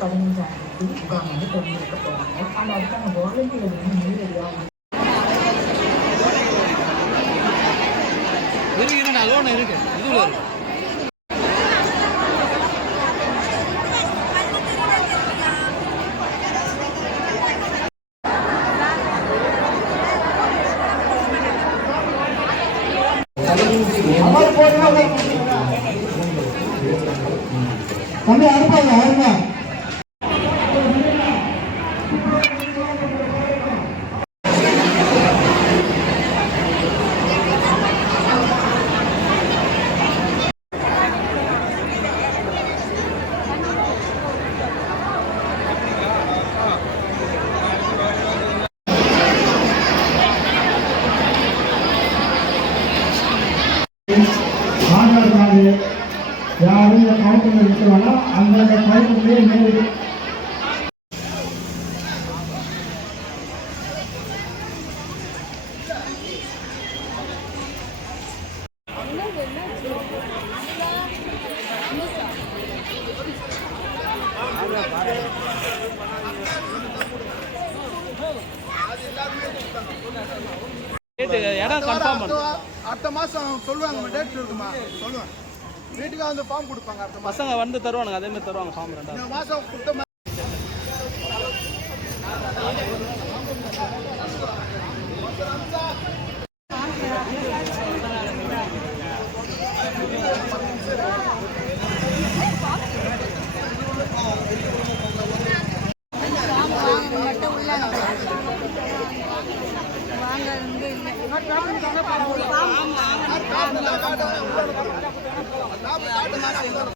பதினஞ்சாம் தேதி முகாம் வந்து தேர்ந்தெடுக்க போகிறாங்க அண்ட் அதுக்கான வாலண்டியர் வந்து நேரடியாக இருக்கு இருக்கு லோன் இருக்கு இதுல இருக்கு தம்பி அனுப்பாங்க அனுப்பா யாரும் இந்த கவுண்டரில் இருக்கிறாங்களோ அந்த கவுண்டர்லேயே இடம் கன்ஃபார்ம் அடுத்த மாசம் சொல்லுவாங்க டேட் இருக்குமா? சொல்லுவேன். வீட்டுக்கு வந்து ஃபார்ம் கொடுப்பாங்க அடுத்த மாசம் பசங்க வந்து தருவானுங்க அதே மாதிரி தருவாங்க ஃபார்ம் இந்த மாசம் கொடுத்த வாங்க இங்க இல்லை なるほど。